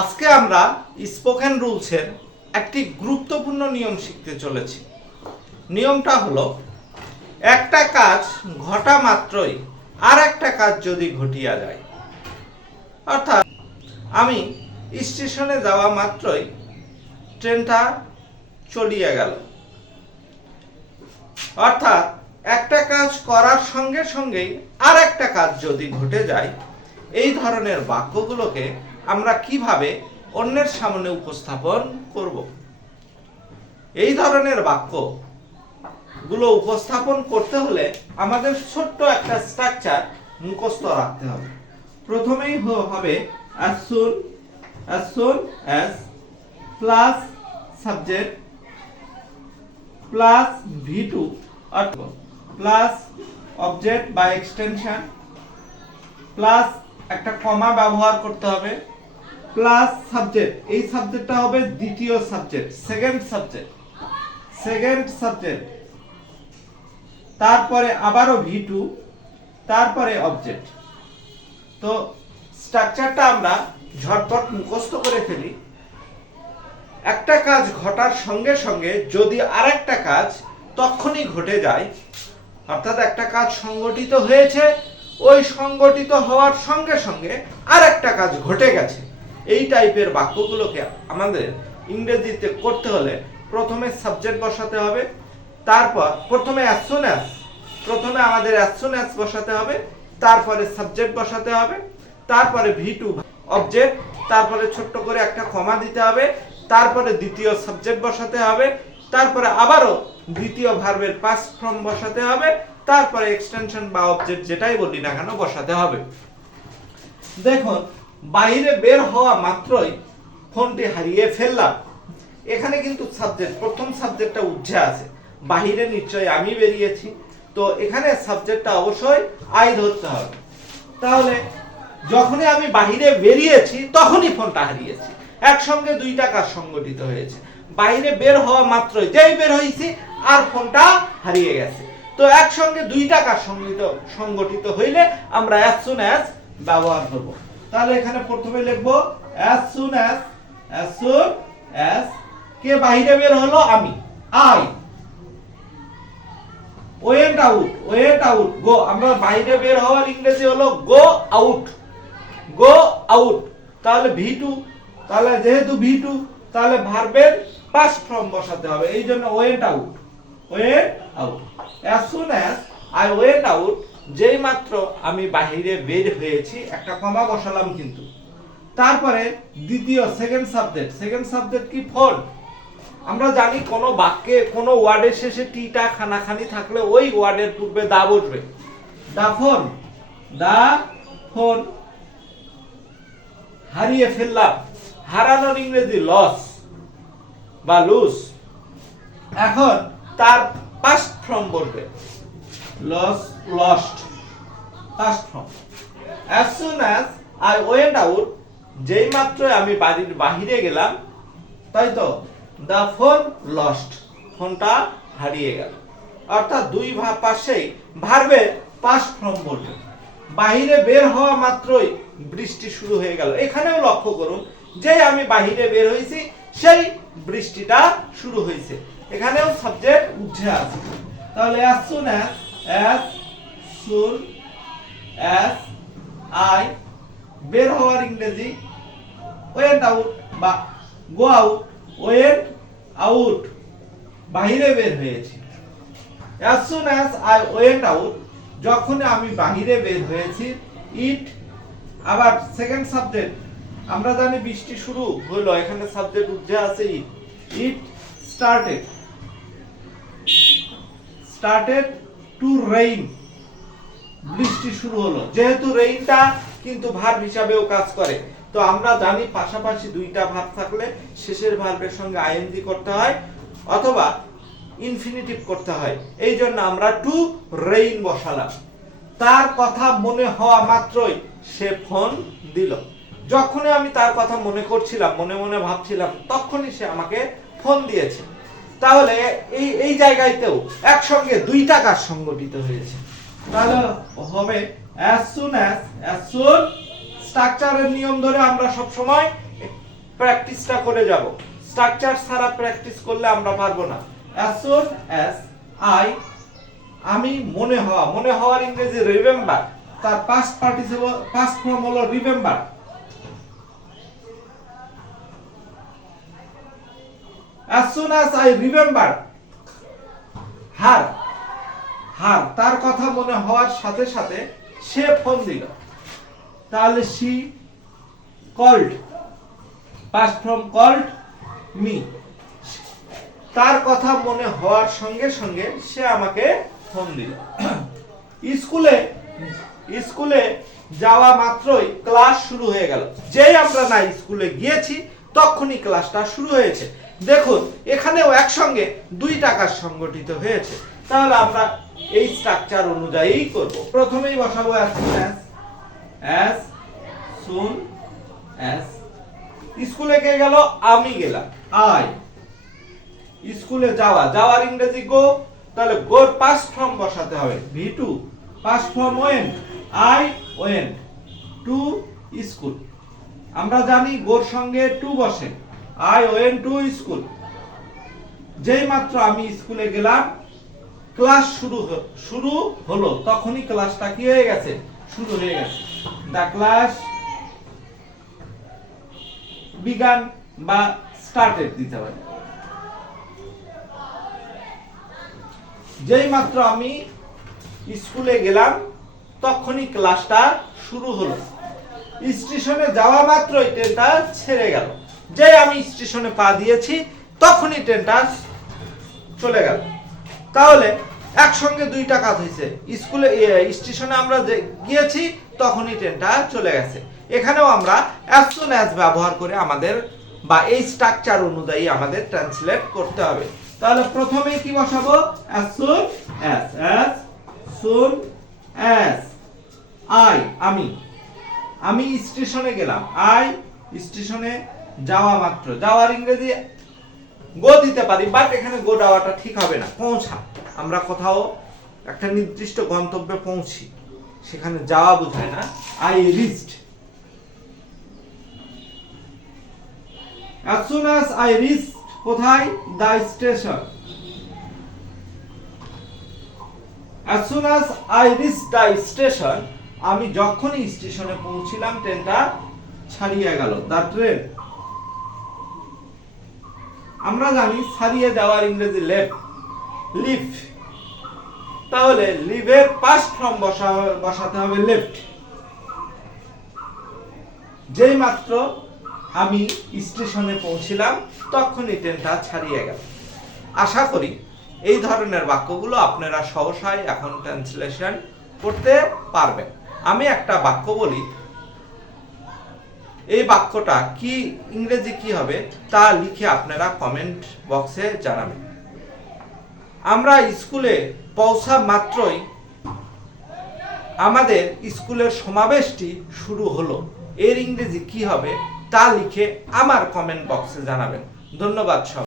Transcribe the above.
আজকে আমরা স্পোকেন রুলসের একটি গুরুত্বপূর্ণ নিয়ম শিখতে চলেছি। নিয়মটা হলো, একটা কাজ ঘটা মাত্রই আর একটা কাজ যদি ঘটিয়া যায়, অর্থাৎ আমি স্টেশনে যাওয়া মাত্রই ট্রেনটা চলিয়া গেল, অর্থাৎ একটা কাজ করার সঙ্গে সঙ্গেই আর একটা কাজ যদি ঘটে যায়, এই ধরনের বাক্যগুলোকে আমরা কিভাবে অন্যের সামনে উপস্থাপন করব। এই ধরনের বাক্যগুলো উপস্থাপন করতে হলে আমাদের ছোট্ট একটা স্ট্রাকচার মুখস্থ রাখতে হবে। প্রথমেই হবে as soon as plus subject plus V2 অর্থাৎ প্লাস অবজেক্ট বা এক্সটেনশন প্লাস একটা কমা ব্যবহার করতে হবে প্লাস সাবজেক্ট, এই সাবজেক্টটা হবে দ্বিতীয় সাবজেক্ট, সেকেন্ড সাবজেক্ট, তারপরে আবারও V2, তারপরে অবজেক্ট। তো স্ট্রাকচারটা আমরা ঝটপট মুখস্থ করে ফেলি। একটা কাজ ঘটার সঙ্গে সঙ্গে যদি আরেকটা কাজ তখনই ঘটে যায়, অর্থাৎ একটা কাজ সংগঠিত হয়েছে, ওই সংগঠিত হওয়ার সঙ্গে সঙ্গে আরেকটা কাজ ঘটে গেছে, এই টাইপের বাক্যগুলোকে আমাদের ইংরেজিতে করতে হলে প্রথমে সাবজেক্ট বসাতে হবে, তারপর প্রথমে আমাদের as soon as বসাতে হবে, তারপরে সাবজেক্ট বসাতে হবে, তারপরে V2 অবজেক্ট, তারপরে ছোট্ট করে একটা কমা দিতে হবে, তারপরে দ্বিতীয় সাবজেক্ট বসাতে হবে, তারপরে আবারও দ্বিতীয় ভার্বের পাস্ট ফর্ম বসাতে হবে, তারপরে এক্সটেনশন বা অবজেক্ট যেটাই বলি না কেন বসাতে হবে। দেখুন, বাইরে বের হওয়া মাত্রই ফোনটি হারিয়ে ফেললাম, এখানে কিন্তু সাবজেক্ট, প্রথম সাবজেক্টটা উঠে আছে, বাহিরে নিশ্চয়ই আমি বেরিয়েছি, তো এখানে সাবজেক্টটা অবশ্যই আই ধরতে হবে। তাহলে যখনই আমি বাহিরে বেরিয়েছি তখনই ফোনটা হারিয়েছি, একসঙ্গে দুইটা কাজ সংগঠিত হয়েছে। বাইরে বের হওয়া মাত্রই, যেই বের হয়েছি আর ফোনটা হারিয়ে গেছে, তো একসঙ্গে দুইটা কাজ সংগঠিত হইলে আমরা as soon as ব্যবহার করব। তাহলে এখানে প্রথমে লিখব as soon as কে বাইরে বের হলো, আমি, আই, went out go, আমরা বাইরে বের হওয়ার ইংরেজি হলো go out, তাহলে V2, তাহলে যেহেতু V2 তাহলে ভার্বের পাস্ট ফর্ম বসাতে হবে, এই জন্য went out as soon as I went out, যেই মাত্র আমি বাইরে বের হয়েছি, একটা কমা বসালাম কিন্তু, তারপরে দ্বিতীয় সেকেন্ড সাবজেক্ট কি, ফোন। আমরা জানি কোন বাক্যে কোন ওয়ার্ডের শেষে টিটা খানাখানি থাকলে ওই ওয়ার্ডের পূর্বে দা বসবে, দা ফোন, হারিয়ে ফেললাম, হারানোর ইংরেজি লস বা লুজ, এখন তার পাস্ট ফর্ম বলবে lost, past form. as soon as I went out, যেই মাত্র আমি বাড়ির বাহিরে গেলাম, তাই তো, the phone lost, ফোনটা হারিয়ে গেল, অর্থাৎ দুই পাশেই ভার্বের পাস্ট ফর্ম বলবে। বাহিরে বের হওয়া মাত্রই বৃষ্টি শুরু হয়ে গেল, এখানেও লক্ষ্য করুন, যে আমি বাহিরে বের হয়েছি সেই বৃষ্টিটা শুরু হয়েছে, এখানেও সাবজেক্ট উঠে আছে। তাহলে as soon as I, বের হওয়ার ইংরেজি went out বা go went out, বাহিরে বের হয়েছি। as soon as I went out, যখন আমি বাহিরে বের হয়েছি, it, আবার সেকেন্ড সাবজেক্ট, আমরা জানি বৃষ্টি শুরু হলো, এখানে সাবজেক্ট উঠে আছে it started to rain, বৃষ্টি শুরু হলো, যেহেতু রেইনটা কিন্তু ভার্ব হিসাবেও কাজ করে, তো আমরা জানি পাশাপাশি দুইটা ভার্ব থাকলে শেষের ভার্বের সঙ্গে আইএনজি করতে হয় অথবা ইনফিনিটিভ করতে হয়, এই জন্য আমরা টু রেইন বসালাম। তার কথা মনে হওয়া মাত্রই সে ফোন দিল, যখনই আমি তার কথা মনে করছিলাম, মনে মনে ভাবছিলাম, তখনই সে আমাকে ফোন দিয়েছে। তাহলে এই জায়গাতেও একসঙ্গে দুইটা কাজ সংগঠিত হয়েছে, তাহলে হবে as soon, স্ট্রাকচারের নিয়ম ধরে আমরা সব সময় প্র্যাকটিসটা করে যাব। স্ট্রাকচার ছাড়া প্র্যাকটিস করলে আমরা পারবো না। as soon as আমি মনে হওয়ার ইংরেজি রিমেম্বার, তার পাস্ট পার্টিসিপল পাস্ট ফর্ম হলো remember. as soon as I remember her, তার কথা মনে হওয়ার সাথে সাথে সে ফোন দিল, তাহলে she called, past form called me, তার কথা মনে হওয়ার সঙ্গে সঙ্গে সে আমাকে ফোন দিল। স্কুলে যাওয়া মাত্রই ক্লাস শুরু হয়ে গেল। যেই আমরা না স্কুলে গিয়েছি তখনই ক্লাসটা শুরু হয়েছে। দেখুন এখানেও একসঙ্গে দুইটা কাজ সংগঠিত হয়েছে। তাহলে আমরা এই স্ট্রাকচার অনুযায়ী করব। প্রথমেই বসাবো as soon as, স্কুলে কে গেল? আমি গেলাম, I। স্কুলে যাওয়ার ইংরেজি গো, তাহলে গোর পাস্ট ফর্ম বসাতে হবে V2, past form went, I went to school। আমরা জানি গোর সঙ্গে টু বসে, I went to school। যেই মাত্র আমি স্কুলে গেলাম, ক্লাস শুরু হলো, তখনই ক্লাসটা কি হয়ে গেছে? শুরু হয়ে গেছে। দ্য ক্লাস বিগান বা স্টার্টেড দিতে পারি। যেই মাত্র আমি স্কুলে গেলাম তখনই ক্লাসটা শুরু হলো। স্টেশনে যাওয়া মাত্রই ট্রেনটা ছেড়ে গেল। যে আমি স্টেশনে পা দিয়েছি তখনই ট্রেনটা চলে গেল। তাহলে একসঙ্গে দুইটা কাজ হয়েছে। স্টেশনে আমরা গিয়েছি তখনই ট্রেনটা চলে গেছে। এখানেও আমরা as soon as ব্যবহার করে আমাদের বা এই স্ট্রাকচার অনুযায়ী আমাদের ট্রান্সলেট করতে হবে। তাহলে প্রথমে কি বসাবো? as soon as আমি স্টেশনে গেলাম, স্টেশনে যাওয়া মাত্র, যাওয়ার ইংরেজি গো দিতে পারি, বাট এখানে গো দেওয়াটা ঠিক হবে না। পৌঁছা, আমরা কোথাও একটা নির্দিষ্ট গন্তব্যে পৌঁছি, সেখানে যাওয়া বোঝায় না। I reached, as soon as I reached, কোথায়? the station, as soon as I reached the station, আমি যখনই স্টেশনে পৌঁছিলাম ট্রেনটা ছাড়িয়ে গেল। the train, আমরা জানি ছাড়িয়ে যাওয়ার ইংরেজি লিভ, তাহলে লিভের পাস্ট ফর্ম বসাতে হবে লেফট। যেই মাত্র আমি স্টেশনে পৌঁছিলাম তখনই ট্রেনটা ছাড়িয়ে গেল। আশা করি এই ধরনের বাক্যগুলো আপনারা সহসাই এখন ট্রান্সলেশন করতে পারবেন। আমি একটা বাক্য বলি, এই বাক্যটা কি ইংরেজি কি হবে তা লিখে আপনারা কমেন্ট বক্সে জানাবেন। আমরা স্কুলে পৌঁছা মাত্রই আমাদের স্কুলের সমাবেশটি শুরু হলো। এর ইংরেজি কি হবে তা লিখে আমার কমেন্ট বক্সে জানাবেন। ধন্যবাদ সবাই।